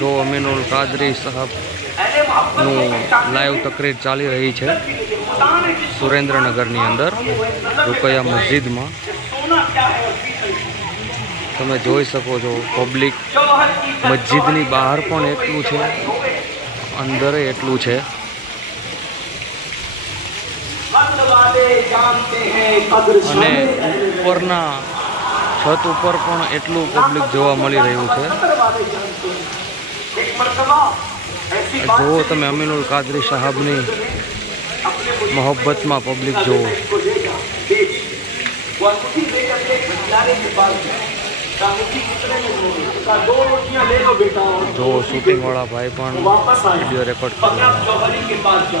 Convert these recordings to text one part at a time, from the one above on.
છો અમીનુલ કાદરી સાહેબનું લાઈવ તકરીર ચાલી રહી છે સુરેન્દ્રનગરની અંદર રૂકયા મસ્જિદમાં। તમે જોઈ શકો છો પબ્લિક મસ્જિદની બહાર પણ એટલું છે, અંદરે એટલું છે। અને ઉપરના છત ઉપર પણ એટલું પબ્લિક જોવા મળી રહ્યું છે। જુઓ તમે અમીનુલ કાદરી સાહેબની મોહબ્બતમાં પબ્લિક જુઓ। જો શૂટિંગ વાળા ભાઈ પણ વિડીયો રેકોર્ડ કરી રહ્યા છે।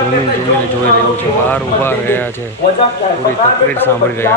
ઝૂમીને જોઈ રહ્યું છે, બહાર ઊભા રહ્યા છે, પૂરી તકરીર સાંભળી રહ્યા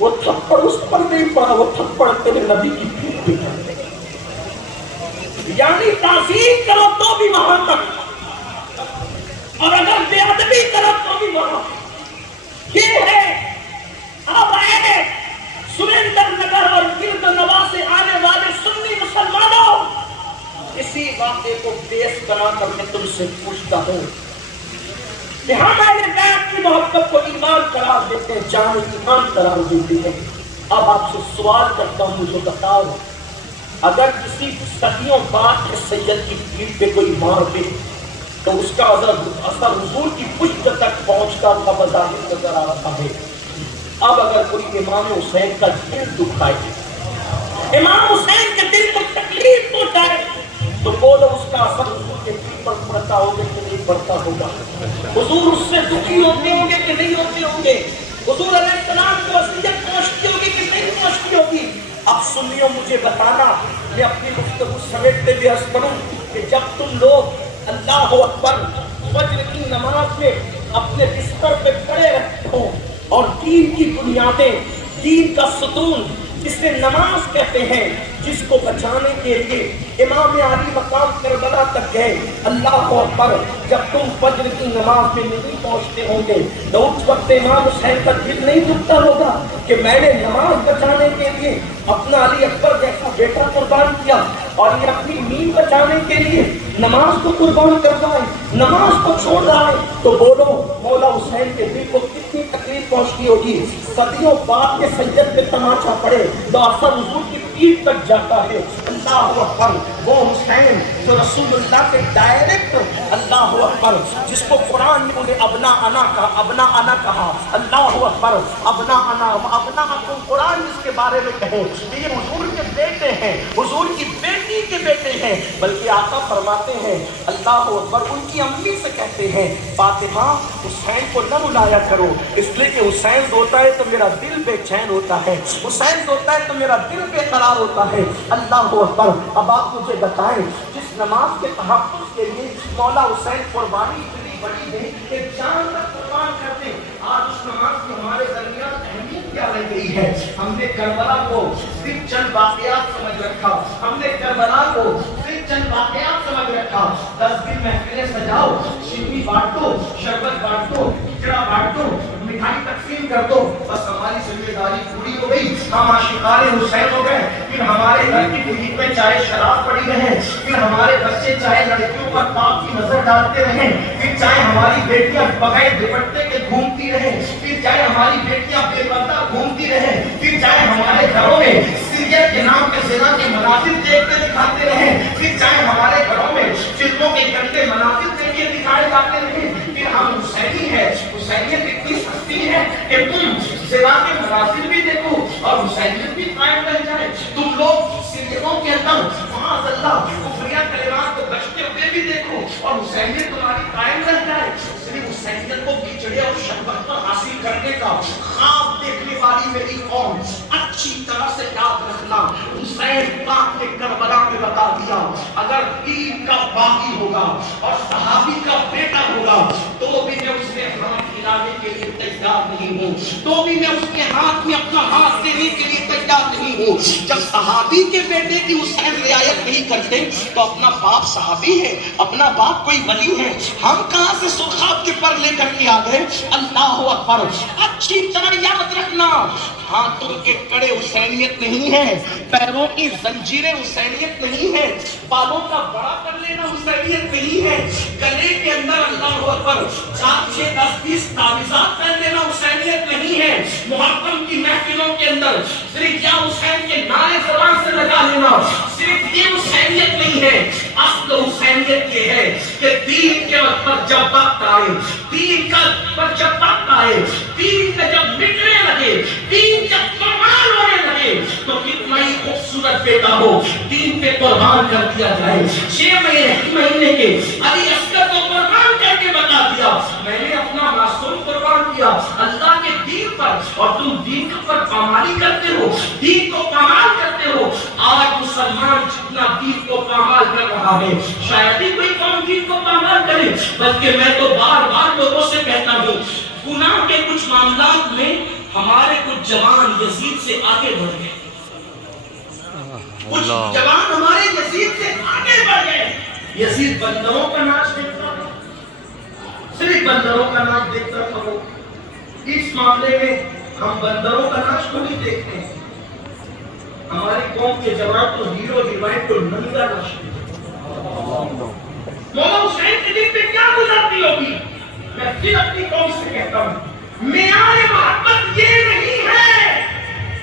وہ تھپڑ اس پر نہیں پڑا، وہ تھپڑ تیرے نبی کی پیٹھ پہ پڑا۔ یعنی تعظیم کرو تو بھی وہاں تک، اور اگر بے ادبی کرو تو بھی وہاں۔ یہ ہے اب آئے سریندر نگر اور گرد نواح سے آنے والے سنی مسلمانوں، اسی واقعے کو بیس بنا کر میں تم سے پوچھتا ہوں کہ ہم اہل بیت کی محبت کو ایمان قرار دیتے ہیں، جان ایمان قرار دیتے ہیں۔ اب آپ سے سوال کرتا ہوں، مجھے بتاؤ اگر کسی صدیوں بعد کے سید کی پیٹھ پہ کوئی مار دے تو اس کا اثر حضور کی پشت تک پہنچتا ہوا بظاہر نظر آ رہا ہے۔ اب اگر کوئی امام حسین کا دل دکھائے، امام حسین کے دل کو تکلیف پہنچائے، تو بولو اس کا اثر حضور کے دل پر پڑتا ہوگا کہ نہیں پڑتا ہوگا؟ حضور اس سے دکھی ہوتے ہوں گے کہ نہیں ہوتے ہوں گے؟ حضور علیہ السلام کو اذیت پہنچتی ہوگی کہ نہیں پہنچتی ہوگی؟ اب سنیو مجھے بتانا، میں اپنی گفتگو سمیٹتے ہوئے عرض کروں کہ جب تم لوگ اللہ اکبر فجر کی نماز میں اپنے بستر پہ پڑے رہتے ہو اور دین کی بنیادیں، دین کا ستون جسے نماز کہتے ہیں، جس کو بچانے کے لیے امام علی مقام کربلا تک گئے، اللہ اکبر، جب تم فجر کی نماز میں نہیں پہنچتے ہوں گے تو اس وقت امام حسین کا دل نہیں دکھتا ہوگا کہ میں نے نماز بچانے کے لیے اپنا علی اکبر جیسا بیٹا قربان کیا اور یہ اپنی نیند بچانے کے لیے نماز کو قربان کر رہا ہے، نماز کو چھوڑ رہا ہے؟ تو بولو مولا حسین کے دل کو کتنی تکلیف پہنچتی ہوگی؟ صدیوں بعد کے سید پہ تماچا پڑے تو اثر حضور کی پیٹھ تک جاتا ہے۔ اللہ اکبر، وہ حسین جو رسول اللہ کے ڈائریکٹ، اللہ اکبر، جس کو قرآن نے انہیں ابنا انا کہا، ابنا انا کہا، اللہ اکبر، ابنا انا، ابنا اکم، قرآن جس کے بارے میں کہے کہ یہ حضور کے بیٹے ہیں، حضور کی بیٹی کے بیٹے ہیں، بلکہ آقا فرماتے ہیں اللہ اکبر ان کی امی سے کہتے ہیں فاطمہ حسین کو نہ رلایا کرو، اس لیے کہ حسین روتا ہے تو میرا دل بے چین ہوتا ہے، حسین روتا ہے تو میرا دل بے قرار ہوتا ہے۔ اللہ اکبر، اب آپ مجھے بتائیں جس نماز کے تحفظ کے لیے مولا حسین قربانی اتنی بڑی ہے کہ جان تک قربان کرتے، آج اس نماز کی ہمارے درمیان اہمیت کیا رہ گئی ہے؟ ہم نے کربلا کو صرف چند واقعات سمجھ رکھا، ہم نے کربلا کو صرف چند واقعات سمجھ رکھا۔ 10 دن محفلیں سجاؤ، شیرنی بانٹو، شربت بانٹو، کھچڑا بانٹو، مٹھائی تقسیم کر دو، بس ہماری ذمہ داری پوری ہو گئی، ہم عاشقان حسین ہو گئے۔ پھر ہمارے گھر کی محیط میں چاہے شراب پڑی رہے، پھر ہمارے بچے چاہے لڑکیوں پر پاپ کی نظر ڈالتے رہیں، پھر چاہے ہماری بیٹیاں بغیر دوپٹے کے گھومتی رہیں، پھر چاہے ہماری بیٹیاں بے پردہ گھومتی رہیں، پھر چاہے ہمارے گھروں میں سیریت کے نام پہ زنا کے مناظر دیکھتے دکھاتے رہیں، پھر چاہے ہمارے گھروں میں فلموں کے گندے مناظر دیکھے دکھائے جاتے رہیں، پھر ہم حسینی ہے، حسینیت اتنی سستی ہے کہ تم زنا کے مناظر بھی دیکھو اور حسینیت بھی قائم رہ جائے۔ تم لوگ سیریتوں کے اندر معاذ اللہ کفریہ کلمات کو بچتے ہوئے بھی دیکھو اور حسینیت تمہاری قائم رہ جائے۔ صرف حسینیت کو کچڑے اور شربت پر حاصل کرنے کا خواب دیکھنے والی میری قوم اچھی طرح سے یاد رکھنا، حسین پاک نے کربلا میں بتا دیا اگر دین کا باغی ہوگا اور صحابی کا بیٹا ہوگا تو بھی میں اس کے ہاتھ ہلانے کے لیے تیار نہیں ہوں، تو بھی میں اس کے ہاتھ میں اپنا ہاتھ دینے کے لیے تیار نہیں ہوں۔ جب صحابی کے بیٹے کی حسین رعایت نہیں کرتے تو اپنا باپ صحابی ہے، اپنا باپ کوئی ولی ہے، ہم کہاں سے سرخاب کے پر لے کر کے آ گئے؟ اللہ اکبر، اچھی طرح یاد رکھنا، ہاتھوں کے کڑے حسینیت نہیں ہے، پیروں کی زنجیریں حسینیت نہیں ہے، بالوں کا بڑا کر لینا حسینیت نہیں ہے، گلے کے اندر اللہ اکبر 4 6 10 20 تعویذات پہن لینا حسینیت نہیں ہے، محرم کی محفلوں کے اندر صرف یا حسین کے نعرے زبان سے لگا لینا صرف یہ حسینیت نہیں ہے۔ اصل حسینیت یہ ہے کہ دین کے پر جب وقت آئے، دین کا پر جب وقت آئے، دین کا جب مٹنے لگے، دین جب قربان ہونے لگے تو کتنا ہی خوبصورت بیٹا ہو دین پہ قربان کر دیا جائے۔ 6 مہینے کے علی اصغر کو قربان کر کے بتا دیا میں نے اپنا معصوم قربان کیا اللہ کے دین پر، اور تم دین پر پامالی کرتے ہو، دین کو پامال کرتے ہو۔ آج مسلمان جتنا دین کو پامال کر رہا ہے شاید ہی کوئی قوم دین کو پامال کرے، بلکہ میں تو بار بار لوگوں سے کہتا ہوں گناہ کے کچھ معاملات میں ہمارے کچھ جوان یزید سے آگے بڑھ گئے، کچھ جوان ہمارے یزید سے آگے بڑھ گئے۔ یزید بندروں کا ناچ دیکھتا تھا، صرف بندروں کا ناچ دیکھتا تھا وہ۔ اس معاملے میں ہم بندروں کا ناچ کو نہیں دیکھتے ہیں، ہماری قوم کے جوان تو ہیرو ہیروئن کو ننگا ناچ دیکھتے ہیں۔ مولا حسین کے دن پہ کیا گزرتی ہوگی؟ میں پھر اپنی قوم سے کہتا ہوں، معیار محبت یہ نہیں ہے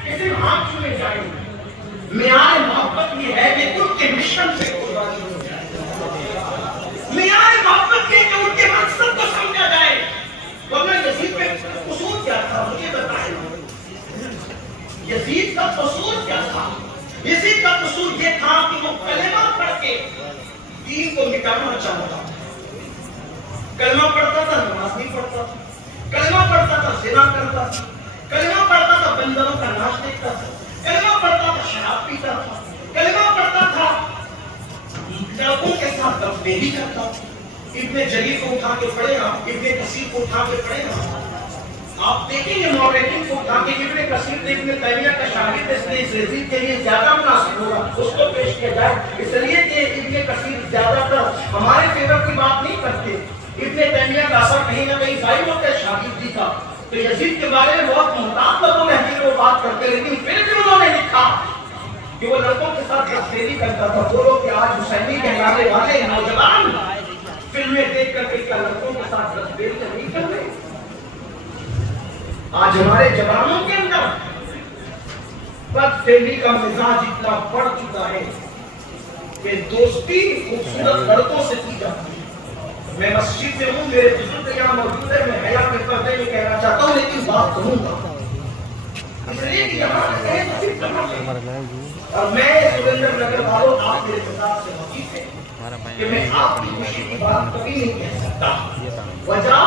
کہ صرف ہاتھ چھوئے جائیں، معیار محبت یہ ہے کہ ان کے مشن سے قربانی ہو جائے، معیار محبت یہ کہ ان کے مقصد کو سمجھا جائے۔ ورنہ یزید کا قصور کیا تھا مجھے بتائیں، یزید کا قصور کیا تھا؟ یزید کا قصور یہ تھا کہ وہ کلمہ پڑھ کے دین کو مٹانا چاہتا تھا۔ کلمہ پڑھتا تھا، نماز نہیں پڑھتا تھا، کلمہ پڑھتا تھا، زنا کرتا تھا، کلمہ پڑھتا تھا، بندروں کا ناچ دیکھتا تھا، کلمہ پڑھتا تھا، شراب پیتا تھا، کلمہ پڑھتا تھا، لڑکوں کے ساتھ بدفعلی کرتا تھا۔ ابن جریر کو اٹھا کے پڑھے گا، ابن کثیر کو اٹھا کے پڑھے گا، آپ دیکھیں گے مورخین کو اٹھا کے ابن کثیر نے ابن تیمیہ کا شاگرد اس لیے اس یزید کے لیے زیادہ مناسب ہوگا اس کو پیش کیا جائے، اس لیے کہ ابن کثیر زیادہ تر ہمارے فیور کی بات نہیں کرتے۔ ابن تیمیہ کا اثر کہیں نہ کہیں ظاہر ہوتا ہے شاگرد جی کا، تو یزید کے بارے میں بہت محتاط لوگوں نے وہ بات کرتے، لیکن پھر بھی انہوں نے لکھا کہ وہ لڑکوں کے ساتھ بدفعلی کرتا تھا۔ بولو کہ آج حسینی کہلانے والے نوجوان فلمیں دیکھ کر کے کیا لڑکوں کے ساتھ بدفعلی نہیں کر رہے؟ آج ہمارے جوانوں کے اندر بدفعلی کا مزاج اتنا بڑھ چکا ہے کہ دوستی خوبصورت لڑکوں سے کی جاتی ہے۔ میں مسجد میں ہوں، میرے بزرگ یہاں موجود ہے، میں حیا کے پردے میں کہنا چاہتا ہوں لیکن بات کروں گا، اس لیے کہ یہاں اور میں سریندر نگر والوں آپ میرے خطاب سے واقف ہے کہ میں آپ کی خوشی کی بات کبھی نہیں کہہ سکتا۔ وجہ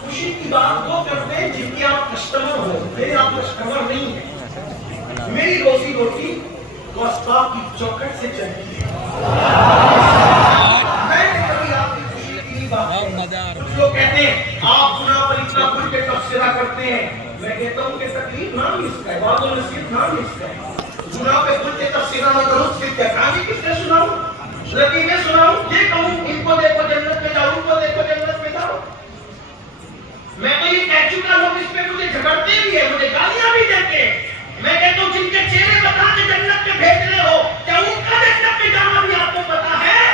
خوشی کی بات وہ کرتے ہیں جن کی آپ کسٹمر ہو، میرے آپ کسٹمر نہیں ہیں۔ میری روزی روٹی وہ اسباب کی چوکٹ سے چلتی ہے، میں نے کبھی آپ کی خوشی کی نہیں بات کی۔ کچھ لوگ کہتے ہیں آپ گناہ پر اتنا کھل کے تبصرہ کرتے ہیں، میں کہتا ہوں کہ تکلیف نام اس کا ہے، بعضوں نے صرف نام اس کا ہے۔ گناہ پہ کھل کے تبصرہ نہ کروں، صرف کیا کہانی کس نے سناؤں، لکیریں سناؤں، یہ کہوں ان کو دیکھو جنت میں جاؤ، ان کو دیکھو جنت میں جاؤ۔ میں تو یہ کہہ چکا ہوں، اس پہ مجھے جھگڑتے بھی ہیں، مجھے گالیاں بھی دیتے ہیں۔ میں کہتا ہوں جن کے چہرے بتا کے جنت میں بھیج رہے ہو، کیا ان کا جنت میں جانا بھی آپ کو پتا ہے؟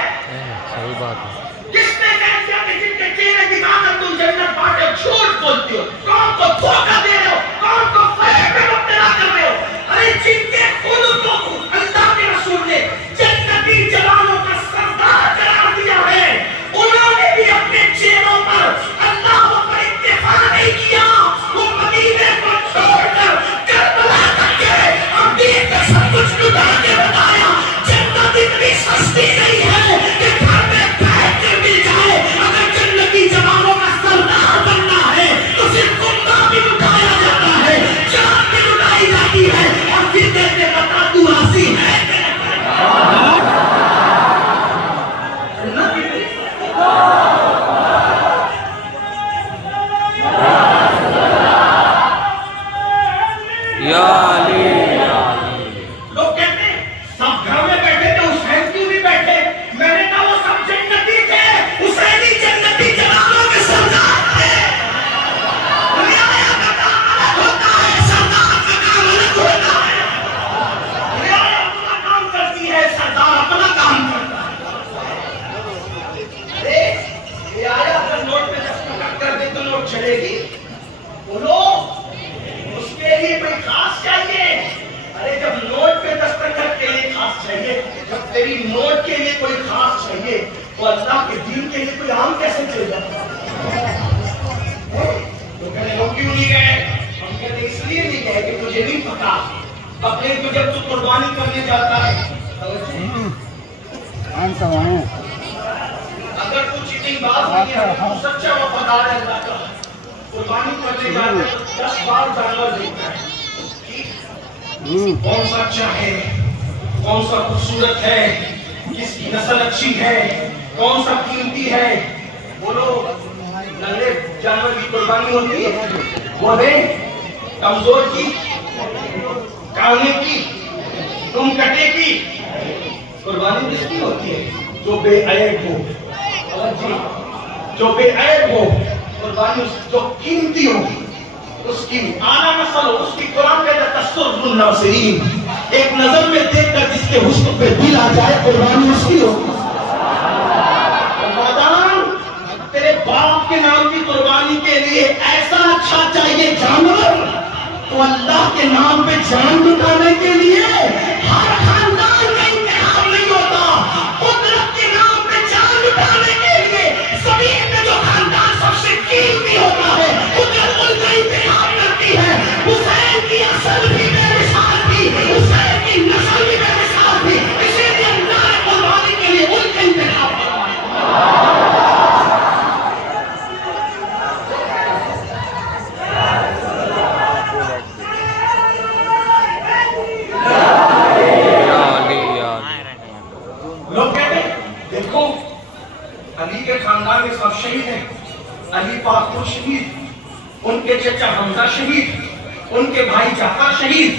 صحیح بات ہے۔ کس نے کہہ دیا کہ جن کے چہرے دکھا کر تم جنت بانٹے ہو، جھوٹ بولتے ہو، کون کو دھوکہ دے رہے ہو، کون کو فریب میں مبتلا کر رہے ہو؟ ارے جن کے خود کو اللہ کے رسول نے جنتی جوانوں کا سردار قرار دیا ہے، انہوں نے بھی اپنے چہروں پر اللہ پر اکتفا نہیں کیا، وہ مدینے کو چھوڑ کر کربلا تک گئے اور دین کا سب کچھ لٹا کے بتایا جنت اتنی سستی نہیں ہے کہ گھر میں بیٹھ کر مل جائے۔ اگر جنتی جوانوں کا سردار بننا ہے تو صرف خدا بھی لٹایا جاتا ہے، جان بھی لٹائی جاتی ہے، اور پھر کہتے بتا تو راضی ہے یا علی۔ لوگ کہتے ہیں سب گھر میں بیٹھے تھے، حسین کیوں نہیں بیٹھے؟ میں نے کہا وہ سب جنتی تھے، حسینی جنتی جوانوں کے سردار تھے۔ رعایا کا کام الگ ہوتا ہے، سردار کا کام الگ ہوتا ہے۔ رعایا اپنا کام کرتی ہے، سردار اپنا کام کرتا ہے۔ رعایا اگر نوٹ پہ دستخط کر دے تو نوٹ چلے گی؟ بولو اس کے لیے کوئی خاص چاہیے؟ ارے جب نوٹ پہ دستخط کے لیے خاص چاہیے، جب تیری نوٹ کے لیے کوئی خاص چاہیے، تو اللہ کے دین کے لیے کوئی عام کیسے چل جاتا؟ تو کہنے لوگ کیوں نہیں گئے؟ ہم کہتے اس لیے نہیں گئے کہ تجھے نہیں پتا اپنے کو جب تو قربانی کرنے جاتا ہے، اگر تو چیٹنگ باز نہیں ہے تو سچا وفادار ہے اللہ کا، قربانی کرنے جاتا ہے 10 بار جانور دیتا ہے، کون سا اچھا ہے، کون سا خوبصورت ہے، کس کی نسل اچھی ہے، کون سا قیمتی ہے۔ بولو ننگے جانور کی قربانی ہوتی ہے، وہ دے کمزور کی، کانے کی، تم کٹے کی. قربانی کس کی ہوتی ہے؟ جو بے عیب ہو. جو بے عیب ہو. قربانی جو قیمتی ہو اس کی اعلیٰ نسل ہو. اس کی قرآن کہتا ہے تسر الناظرین. ایک نظر میں دیکھ کر جس کے حسن پہ دل آ جائے قربانی اس کی ہو. تیرے باپ کے نام کی قربانی کے لیے ایسا اچھا چاہیے جانور، تو اللہ کے نام پہ جان لٹانے کے لیے ہر خاندان کا انتخاب نہیں ہوتا. قدرت کے نام پہ جان لٹانے کے لیے زمین میں جو خاندان سب سے قیمتی ہوتا ہے قدرت ان کا انتخاب کرتی ہے. حسین کی اصل بھی بے مثال تھی، حسین کی نسل بھی بے مثال تھی، اسی لیے اللہ نے قربانی کے لیے ان کا انتخاب کیا. لوگ کہتے ہیں دیکھو علی کے خاندان میں سب شہید ہیں. علی پاک شہید، ان کے چچا حمزہ شہید، ان کے بھائی جعفر شہید،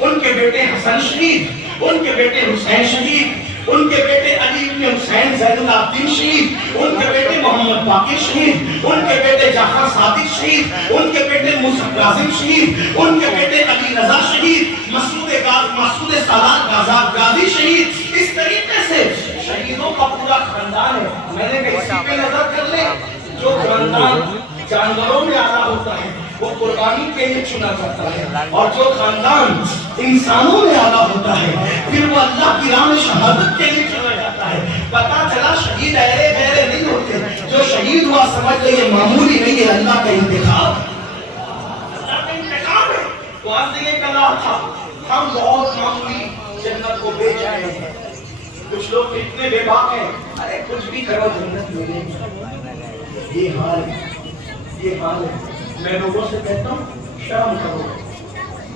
ان کے بیٹے حسن شہید، ان کے بیٹے حسین شہید، ان کے بیٹے علی بن حسین زین العابدین شہید، ان کے بیٹے محمد باقر شہید، ان کے بیٹے جعفر صادق شہید، ان کے بیٹے موسی کاظم شہید، ان کے بیٹے علی رضا شہید، مسعود سالار غازی شہید. اس طریقے سے شہیدوں کا پورا خاندان ہے. میں نے اسی پہ نظر کر لے. جو خاندان جانوروں میں اعلیٰ ہوتا ہے وہ قربانی کے لیے چنا جاتا ہے، اور جو خاندان انسانوں میں اعلیٰ ہوتا ہے پھر وہ اللہ کی راہ میں شہادت کے لیے چنا جاتا ہے. پتا چلا شہید ایرے بیرے نہیں ہوتے. جو شہید ہوا سمجھ لے یہ معمولی نہیں ہے، اللہ کا انتخاب. اللہ کا انتخاب ہے. تو آج یہ کہا تھا ہم بہت معمولی جنت کو بے جائے ہیں. کچھ لوگ اتنے بے باک ہیں، ارے کچھ بھی کرو جنت ملے گی. یہ حال ہے، یہ حال ہے. میں لوگوں سے کہتا ہوں شرم کرو.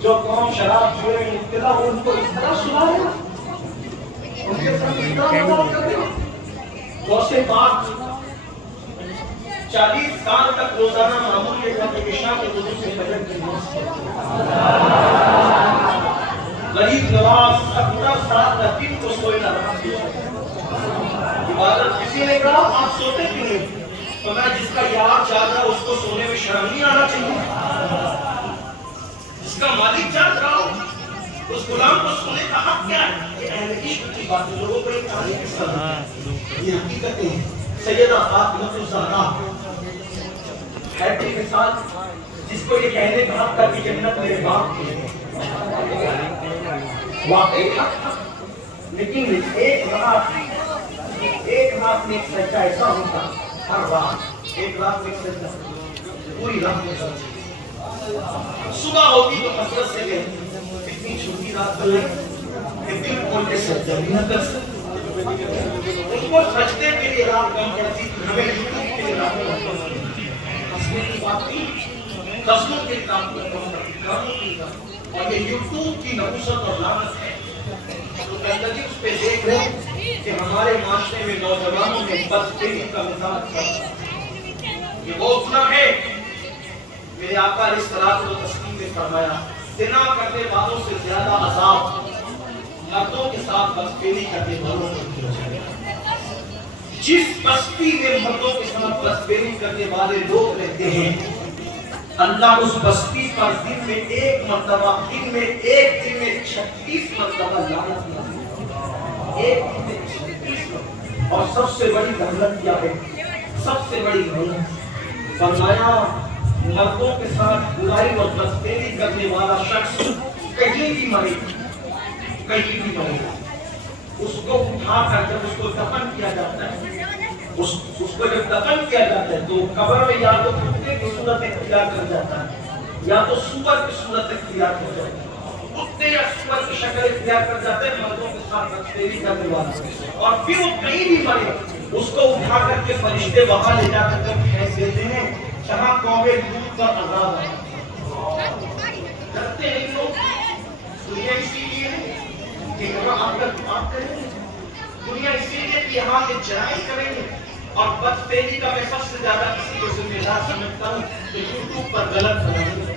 جو قوم شراب جوئے میں مبتلا ہو ان کو اس طرح سنا رہے ہو، ان کے ساتھ اس طرح مذاق کر رہے ہو. غوث پاک 40 سال تک روزانہ معمول یہ تھا کہ عشاء کے وضو سے فجر کی نماز پڑھتے. غریب نواز 70 سال تک دن کو سوئے نہ رہا. عبادت کسی نے کہا آپ سوتے کیوں نہیں؟ تو میں جس کا یار چاہ رہا اس کو سونے میں شرم نہیں آنا چاہیے. جس کا مالک چاہ رہا ہو اس غلام کو سونے کا حق کیا ہے؟ یہ اہل عشق کی باتیں لوگوں کو ایک کہانی کی سمجھ. یہ حقیقتیں ہیں. سیدہ فاطمہ الزہرا ہے کی مثال جس کو یہ کہنے کا حق تھا کہ جنت میرے باپ کی ہے. واقعی حق تھا، لیکن ایک رات میں ایک سجدہ ایسا ہوتا. ہر رات ایک رات میں ایک سجدہ پوری رات میں سجدہ. صبح ہوتی تو حسرت سے گئے اتنی چھوٹی رات بن گئی کہ دل کھول کے سجدہ بھی نہ کر سکتے. ان کو سجدے کے لیے رات کم پڑتی تھی، ہمیں یوٹیوب کے لیے رات کم پڑتی. ہنسنے کی بات نہیں، قسموں کے کام کم پڑتی، کاموں کی کام. اور یہ یوٹیوب کی نحوست اور لعنت ہے. تو زندگی اس پہ دیکھ رہے کہ ہمارے معاشرے میں نوجوانوں میں بدفعلی کا مزاج ہے. یہ وہ گناہ ہے. میرے آقا علیہ الصلوۃ والتسلیم نے فرمایا زنا کرنے والوں سے زیادہ عذاب مردوں کے ساتھ بدفعلی کرنے والوں کو دیا جائے گا. جس بستی میں مردوں کے ساتھ بدفعلی کرنے والے لوگ رہتے ہیں اللہ اس بستی پر دن میں ایک مرتبہ 36 مرتبہ لعنت کرتا ہے. ایک دن میں 36 مرتبہ. اور سب سے بڑی غفلت کیا ہے؟ سب سے بڑی غفلت فرمایا مردوں کے ساتھ برائی اور بدفعلی کرنے والا شخص کہیں بھی مرے اس کو اٹھا کر جب اس کو دفن کیا جاتا ہے اس کو جب دفن کیا جاتا ہے تو قبر میں یا تو کتے کی صورت اختیار کر جاتا ہے یا تو سور کی صورت اختیار کر جاتا ہے. کتے یا سور کی شکل اختیار کر جاتے ہیں مردوں کے ساتھ بدفعلی کرنے والا. اور پھر وہ کہیں بھی مرے اس کو اٹھا کر کے فرشتے وہاں لے جا کر پھینک دیتے ہیں جہاں قوم لوط پر عذاب ہے. کرتے ہیں لوگ دنیا اسی لیے کہ یہاں آپ کا بات کریں گے. دنیا اسی لیے کہ یہاں کے جرائم کریں گے. اور بدفعلی کا میں سب سے زیادہ کسی کو ذمہ دار سمجھتا ہوں کہ یوٹیوب پر غلط بنانے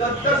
10